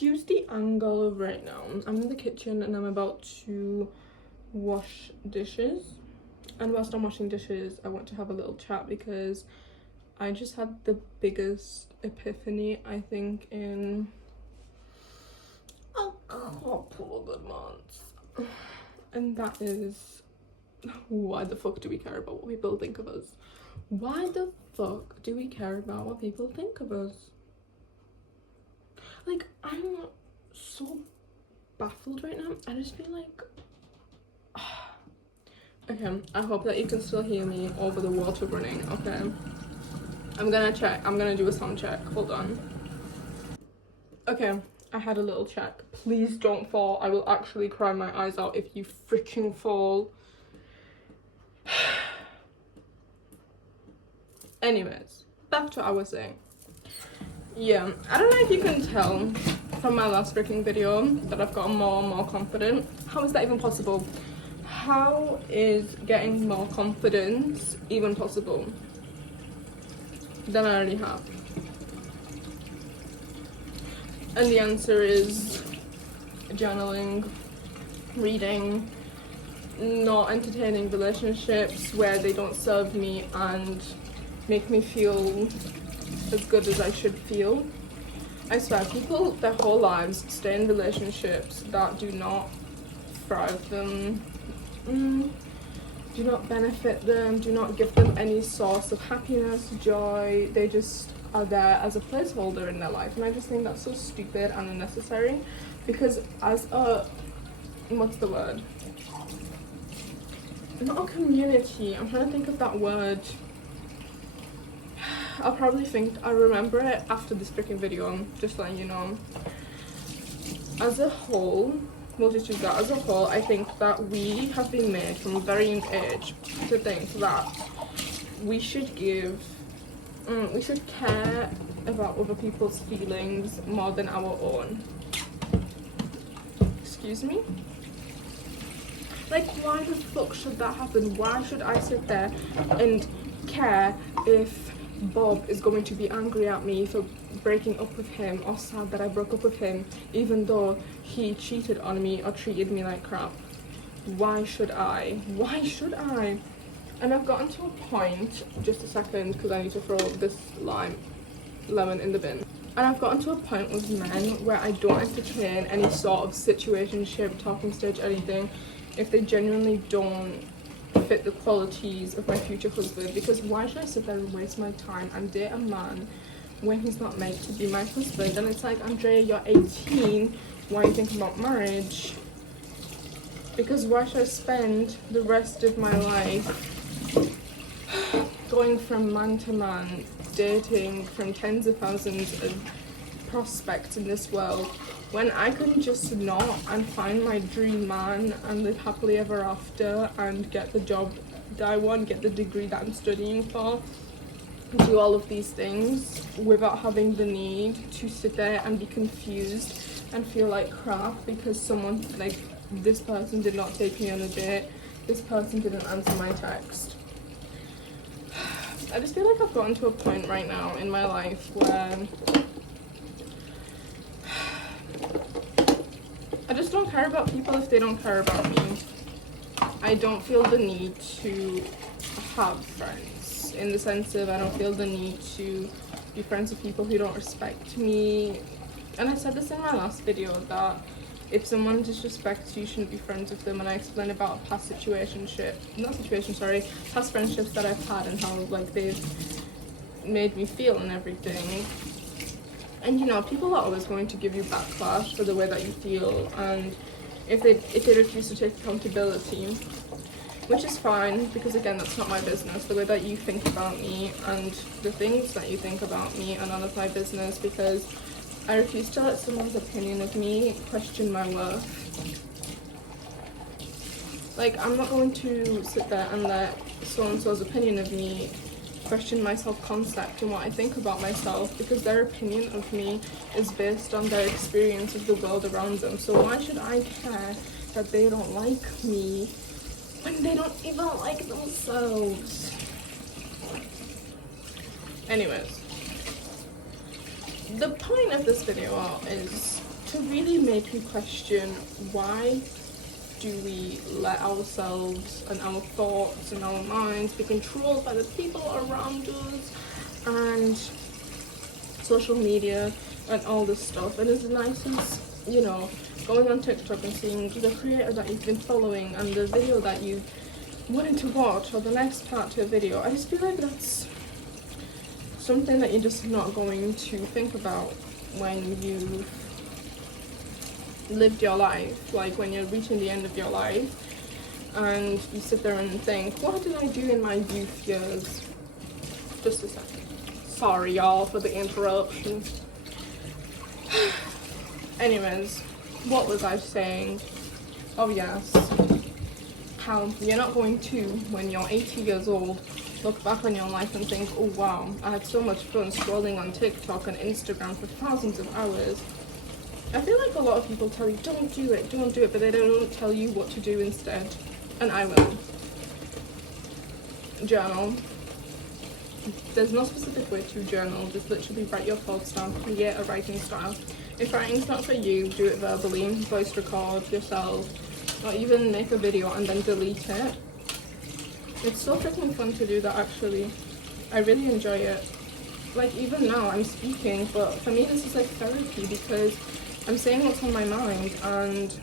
excuse the angle right now. I'm in the kitchen and I'm about to wash dishes, and whilst I'm washing dishes I want to have a little chat because I just had the biggest epiphany I think in a couple of good months, and that is, why the fuck do we care about what people think of us? Why the fuck do we care about what people think of us? Like, I'm so baffled right now. I just feel like okay, I hope that you can still hear me over the water running. Okay, I'm gonna do a sound check. Hold on. Okay, I had a little check. Please don't fall. I will actually cry my eyes out if you freaking fall. Anyways, back to what I was saying. Yeah, I don't know if you can tell from my last freaking video that I've gotten more and more confident. How is that even possible? How is getting more confidence even possible than I already have? And the answer is journaling, reading, not entertaining relationships where they don't serve me and make me feel as good as I should feel. I swear, people their whole lives stay in relationships that do not thrive them, do not benefit them, do not give them any source of happiness, joy. They just are there as a placeholder in their life, and I just think that's so stupid and unnecessary. Because as a, what's the word? Not a community, I'm trying to think of that word. I'll remember it after this freaking video, just letting you know. As a whole, we'll just use that. As a whole, I think that we have been made from a very young age to think that we should we should care about other people's feelings more than our own. Excuse me? Like, why the fuck should that happen? Why should I sit there and care if Bob is going to be angry at me for breaking up with him, or sad that I broke up with him, even though he cheated on me or treated me like crap? Why should I? Why should I? And I've gotten to a point, just a second, because I need to throw this lemon in the bin. And I've gotten to a point with men where I don't entertain any sort of situationship, talking stage, anything, if they genuinely don't fit the qualities of my future husband. Because why should I sit there and waste my time and date a man when he's not meant to be my husband? And it's like, Andrea, you're 18, why are you thinking about marriage? Because why should I spend the rest of my life going from man to man, dating from tens of thousands of prospects in this world, when I can just not and find my dream man and live happily ever after and get the job that I want, get the degree that I'm studying for, do all of these things without having the need to sit there and be confused and feel like crap because someone, like, this person did not take me on a date, this person didn't answer my text. I just feel like I've gotten to a point right now in my life where I just don't care about people if they don't care about me. I don't feel the need to have friends, in the sense of I don't feel the need to be friends with people who don't respect me. And I said this in my last video, that if someone disrespects you, you shouldn't be friends with them. And I explained about a past past friendships that I've had and how, like, they've made me feel and everything. And you know, people are always going to give you backlash for the way that you feel, and if they refuse to take accountability, which is fine, because again, that's not my business. The way that you think about me and the things that you think about me are none of my business, because I refuse to let someone's opinion of me question my worth. Like, I'm not going to sit there and let so-and-so's opinion of me question my self-concept and what I think about myself, because their opinion of me is based on their experience of the world around them. So why should I care that they don't like me when they don't even like themselves? Anyways, the point of this video is to really make you question, why do we let ourselves and our thoughts and our minds be controlled by the people around us and social media and all this stuff? And as nice as, you know, going on TikTok and seeing the creator that you've been following and the video that you wanted to watch or the next part to a video, I just feel like that's something that you're just not going to think about when you lived your life, like when you're reaching the end of your life and you sit there and think, what did I do in my youth years? Just a second. Sorry y'all for the interruption. Anyways, what was I saying? Oh yes, how you're not going to, when you're 80 years old, look back on your life and think, oh wow, I had so much fun scrolling on TikTok and Instagram for thousands of hours. I feel like a lot of people tell you, don't do it, but they don't tell you what to do instead. And I will. Journal. There's no specific way to journal, just literally write your thoughts down, create a writing style. If writing's not for you, do it verbally, voice record yourself, or even make a video and then delete it. It's so freaking fun to do that actually. I really enjoy it. Like even now I'm speaking, but for me this is like therapy because I'm saying what's on my mind and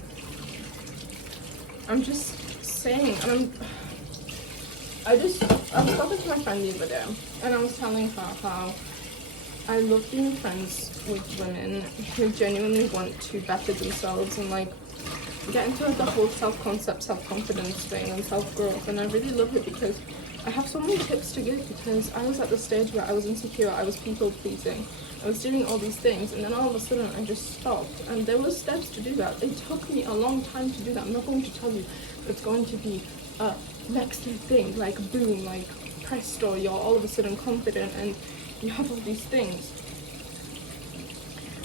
I'm just saying, and I was talking to my friend the other day and I was telling her how I love being friends with women who genuinely want to better themselves and like get into the whole self-concept, self-confidence thing and self-growth, and I really love it because I have so many tips to give because I was at the stage where I was insecure, I was people-pleasing, I was doing all these things, and then all of a sudden I just stopped, and there were steps to do that. It took me a long time to do that. I'm not going to tell you it's going to be a next thing, like boom, like presto, you're all of a sudden confident and you have all these things.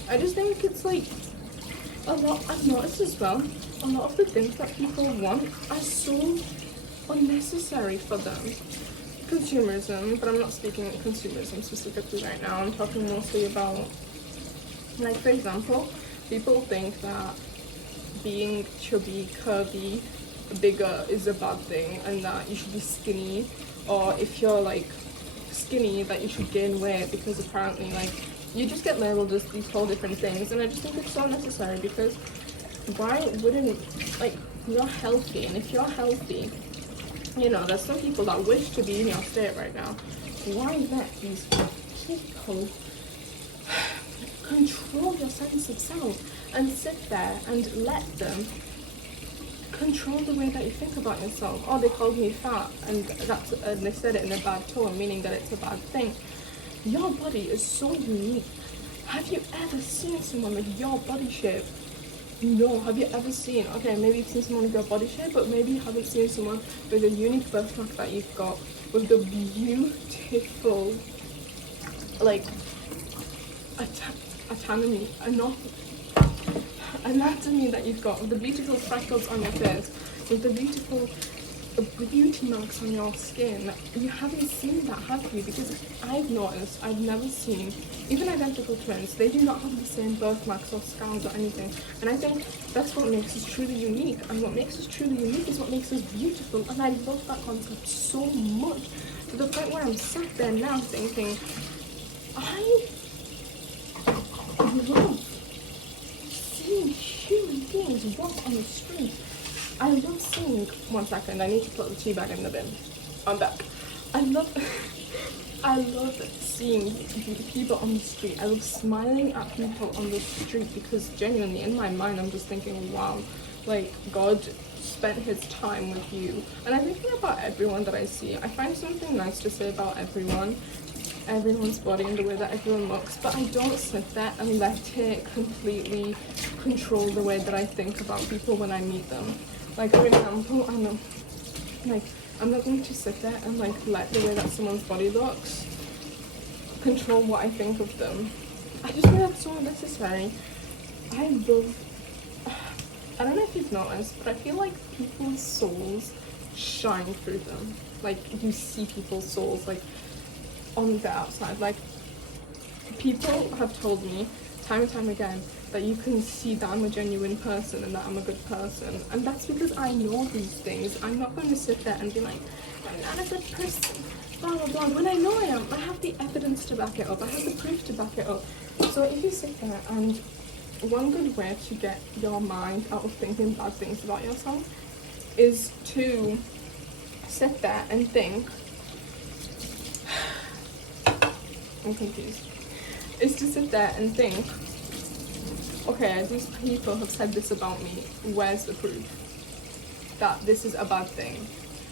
I just think it's like a lot, I've noticed as well, a lot of the things that people want are so unnecessary for them. Consumerism, but I'm not speaking of consumerism specifically right now. I'm talking mostly about, like for example, people think that being chubby, curvy, bigger is a bad thing and that you should be skinny, or if you're like skinny that you should gain weight because apparently like you just get labeled as these whole different things, and I just think it's so necessary because why wouldn't, like, you're healthy, and if you're healthy, you know, there's some people that wish to be in your state right now. Why let these people control your sense of self and sit there and let them control the way that you think about yourself? Oh, they called me fat, and they said it in a bad tone, meaning that it's a bad thing. Your body is so unique. Have you ever seen someone with your body shape? No. Have you ever seen, okay, maybe you've seen someone with your body shape, but maybe you haven't seen someone with a unique birthmark that you've got, with the beautiful, like, anatomy that you've got, with the beautiful freckles on your face, with the beautiful beauty marks on your skin. You haven't seen that, have you? Because I've noticed, I've never seen, even identical twins, they do not have the same birthmarks or scars or anything. And I think that's what makes us truly unique. And what makes us truly unique is what makes us beautiful. And I love that concept so much, to the point where I'm sat there now thinking, I love seeing human beings walk on the street. I love seeing, one second, I need to put the tea bag in the bin. I'm back. I love seeing people on the street. I love smiling at people on the street because genuinely in my mind I'm just thinking, wow, like God spent his time with you. And I'm thinking about everyone that I see. I find something nice to say about everyone's body and the way that everyone looks, but I don't sit there and let it completely control the way that I think about people when I meet them. Like, for example, I'm not going to sit there and like let the way that someone's body looks control what I think of them. I just feel that's so unnecessary. I don't know if you've noticed, but I feel like people's souls shine through them. Like, you see people's souls like on the outside. Like, people have told me time and time again, that you can see that I'm a genuine person and that I'm a good person. And that's because I know these things. I'm not going to sit there and be like, I'm not a good person, blah blah blah, when I know I am. I have the evidence to back it up, I have the proof to back it up. So if you sit there, and one good way to get your mind out of thinking bad things about yourself is to sit there and think, I'm confused, is to sit there and think, okay, these people have said this about me, where's the proof that this is a bad thing?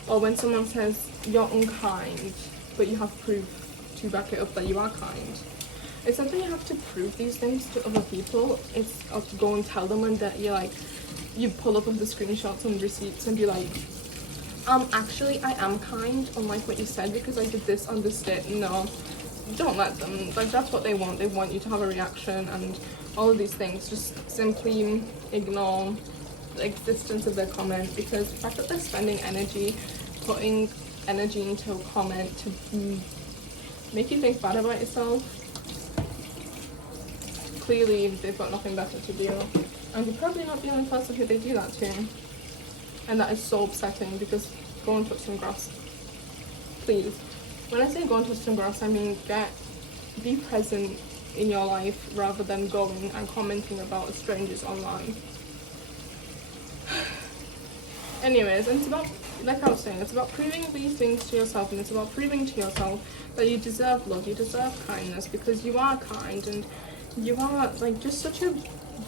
Or when someone says you're unkind, but you have proof to back it up that you are kind. It's not that you have to prove these things to other people, it's to go and tell them, and that you're like, you pull up of the screenshots and receipts and be like, actually I am kind, unlike what you said, because I did this on this date. No, don't let them, like, that's what they want you to have a reaction and all of these things. Just simply ignore the existence of their comment, because the fact that they're spending energy, putting energy into a comment to make you think bad about yourself, clearly they've got nothing better to do, and you're probably not the only person who they do that to, and that is so upsetting. Because go and touch some grass, please. When I say go and touch some grass, I mean be present in your life rather than going and commenting about strangers online. Anyways, and it's about, like I was saying, it's about proving these things to yourself, and it's about proving to yourself that you deserve love, you deserve kindness, because you are kind, and you are, like, just such a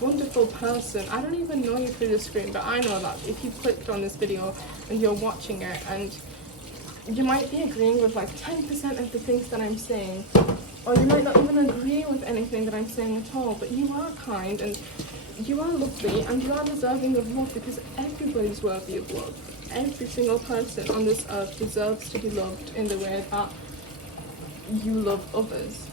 wonderful person. I don't even know you through the screen, but I know that if you clicked on this video and you're watching it, and you might be agreeing with like 10% of the things that I'm saying, or you might not even agree with anything that I'm saying at all, but you are kind, and you are lovely, and you are deserving of love, because everybody's worthy of love. Every single person on this earth deserves to be loved in the way that you love others.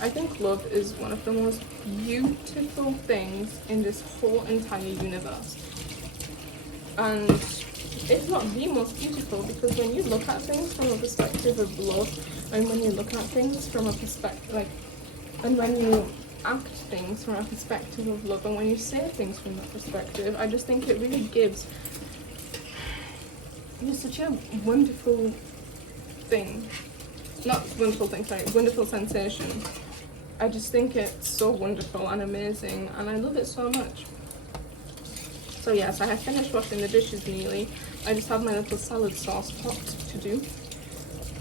I think love is one of the most beautiful things in this whole entire universe. And it's not the most beautiful, because when you look at things from a perspective of love, and when you look at things from a perspective, like, and when you act things from a perspective of love, and when you say things from that perspective, I just think it really gives you such a wonderful thing. Not wonderful thing, sorry, wonderful sensation. I just think it's so wonderful and amazing, and I love it so much. So yes, I have finished washing the dishes nearly. I just have my little salad sauce pot to do.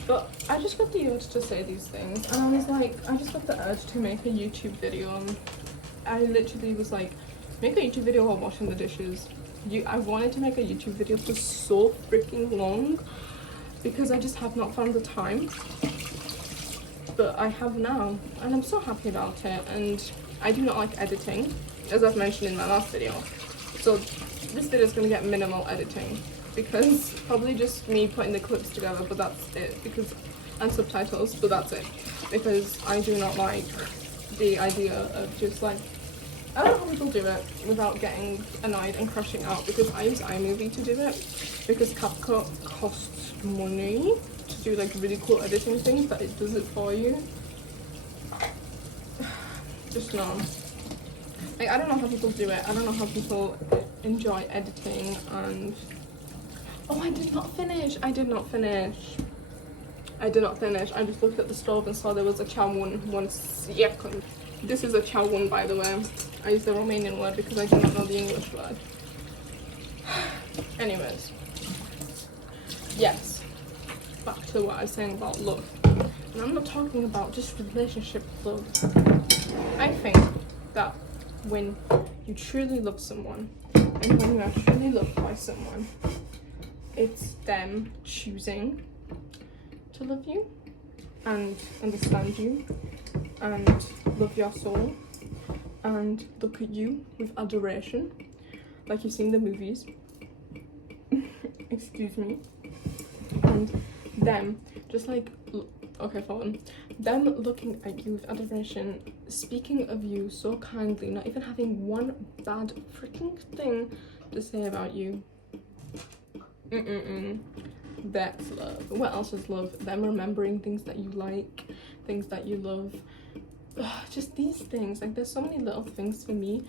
But I just got the urge to say these things, and I was like, I just got the urge to make a YouTube video, and I literally was like, make a YouTube video while washing the dishes. I wanted to make a YouTube video for so freaking long, because I just have not found the time. But I have now, and I'm so happy about it. And I do not like editing, as I've mentioned in my last video. So this video is going to get minimal editing, because probably just me putting the clips together, but that's it, and subtitles, but that's it, because I do not like the idea of just like, I don't know how people do it without getting annoyed and crashing out, because I use iMovie to do it, because CapCut costs money to do like really cool editing things, that it does it for you. Just no. Like, I don't know how people do it. I don't know how people enjoy editing. And oh, I did not finish. I just looked at the stove and saw there was a chawun. 1 second. This is a chawun, by the way. I use the Romanian word because I do not know the English word. Anyways, yes, back to what I was saying about love. And I'm not talking about just relationship love. I think that when you truly love someone, and when you are truly loved by someone, it's them choosing to love you and understand you and love your soul and look at you with adoration, like you see in the movies. Excuse me. And them just like, okay, hold on. Them looking at you with adoration, speaking of you so kindly, not even having one bad freaking thing to say about you. That's love. What else is love? Them remembering things that you like, things that you love, just these things, like there's so many little things for me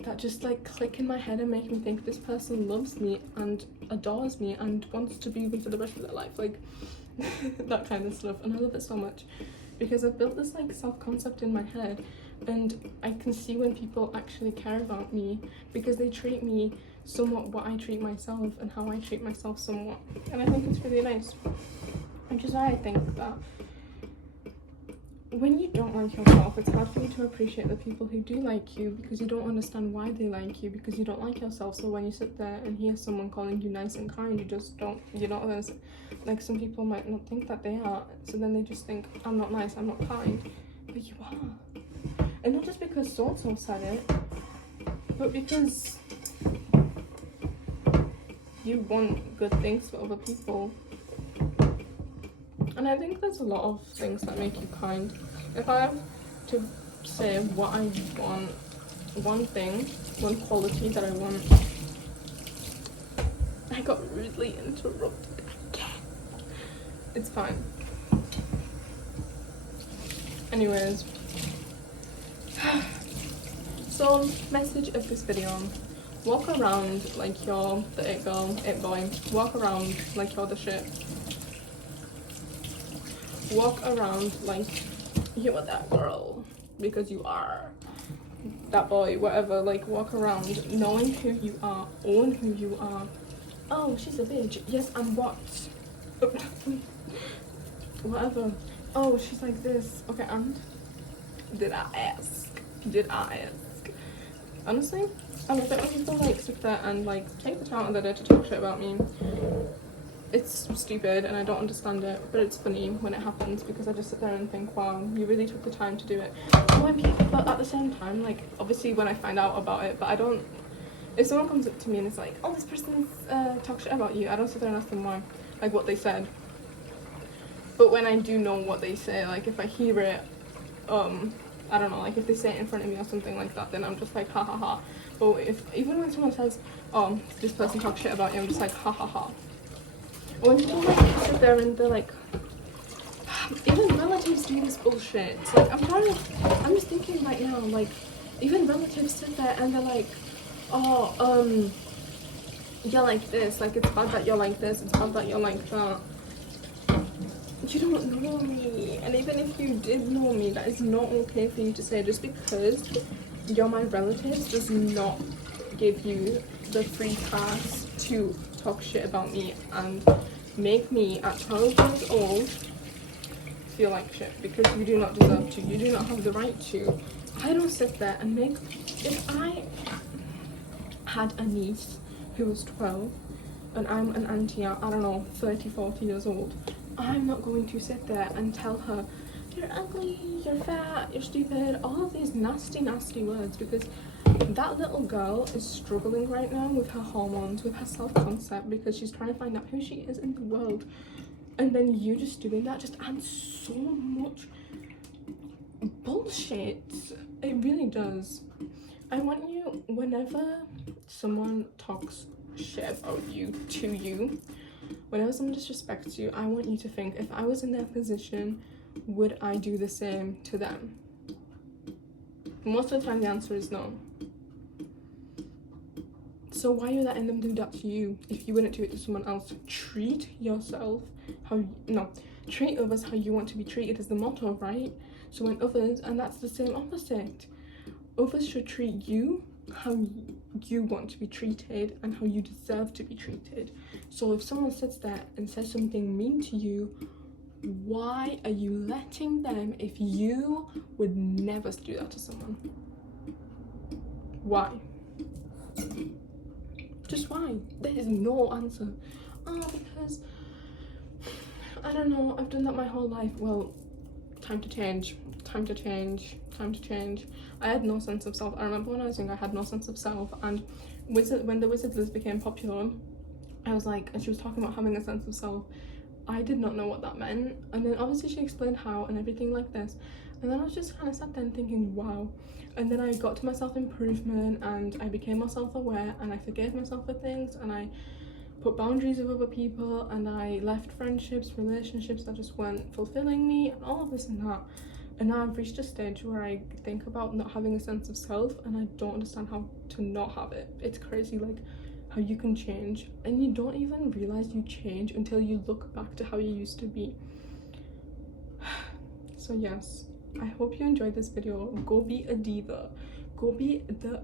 that just like click in my head and make me think this person loves me and adores me and wants to be with me for the rest of their life, like that kind of stuff. And I love it so much because I've built this like self-concept in my head, and I can see when people actually care about me because they treat me somewhat what I treat myself and how I treat myself somewhat, and I think it's really nice. Which is why I think that when you don't like yourself, it's hard for you to appreciate the people who do like you because you don't understand why they like you, because you don't like yourself. So when you sit there and hear someone calling you nice and kind, you just don't, you're not gonna, like some people might not think that they are, so then they just think, I'm not nice, I'm not kind, but you are. And not just because so-and-so said it, but because you want good things for other people. And I think there's a lot of things that make you kind. If I have to say what I want, one thing, one quality that I want, I got rudely interrupted again. It's fine. Anyways, so message of this video: walk around like you're the it girl, it boy. Walk around like you're the shit. Walk around like you are that girl, because you are that boy, whatever. Like, walk around knowing who you are, own who you are. Oh, she's a bitch. Yes, I'm what? Whatever. Oh, she's like this. Okay, and did I ask? Honestly, I love it when people like sit there and like take the time out of their day to talk shit about me. It's stupid and I don't understand it, but it's funny when it happens because I just sit there and think, wow, you really took the time to do it. But at the same time, like, obviously when I find out about it, but I don't, if someone comes up to me and it's like, oh, this person's talk shit about you, I don't sit there and ask them why, like what they said. But when I do know what they say, like if I hear it, I don't know, like if they say it in front of me or something like that, then I'm just like, ha ha ha. But even when someone says, oh, this person talks shit about you, I'm just like, ha ha ha. When people like sit there and they're like, even relatives do this bullshit. It's like, I'm just thinking right now, like, even relatives sit there and they're like, oh, you're like this, like it's bad that you're like this, it's bad that you're like that. You don't know me, and even if you did know me, that is not okay for you to say. Just because you're my relatives does not give you the free pass to talk shit about me and make me at 12 years old feel like shit, because you do not deserve to, you do not have the right to. I don't sit there and make, if I had a niece who was 12 and I'm an auntie at, I don't know, 30, 40 years old, I'm not going to sit there and tell her, you're ugly, you're fat, you're stupid, all of these nasty, nasty words, because that little girl is struggling right now with her hormones, with her self-concept, because she's trying to find out who she is in the world. And then you just doing that just adds so much bullshit. It really does. I want you, whenever someone talks shit about you to you, whenever someone disrespects you, I want you to think, if I was in their position, would I do the same to them? Most of the time the answer is no. So why are you letting them do that to you if you wouldn't do it to someone else? Treat yourself treat others how you want to be treated is the motto, right? So when others, and that's the same opposite, others should treat you how you want to be treated and how you deserve to be treated. So if someone sits there and says something mean to you, why are you letting them if you would never do that to someone? Why? Just why? There is no answer. Oh, because I don't know, I've done that my whole life. Well, time to change. I had no sense of self. I remember when I was young, I had no sense of self, and when the Wizard list became popular, I was like, and she was talking about having a sense of self, I did not know what that meant. And then obviously she explained how and everything like this, and then I was just kind of sat there and thinking, wow. And then I got to my self-improvement and I became more self-aware and I forgave myself for things and I put boundaries with other people and I left friendships, relationships that just weren't fulfilling me and all of this and that. And now I've reached a stage where I think about not having a sense of self and I don't understand how to not have it. It's crazy, like, how you can change and you don't even realize you change until you look back to how you used to be. So yes, I hope you enjoyed this video. Go be a diva. Go be the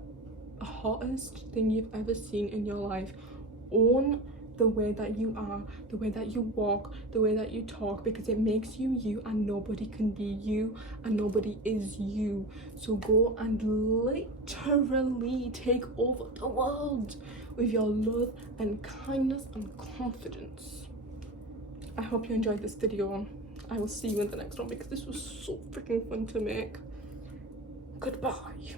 hottest thing you've ever seen in your life. Own the way that you are, the way that you walk, the way that you talk, because it makes you you, and nobody can be you and nobody is you. So go and literally take over the world with your love and kindness and confidence. I hope you enjoyed this video. I will see you in the next one because this was so freaking fun to make. Goodbye.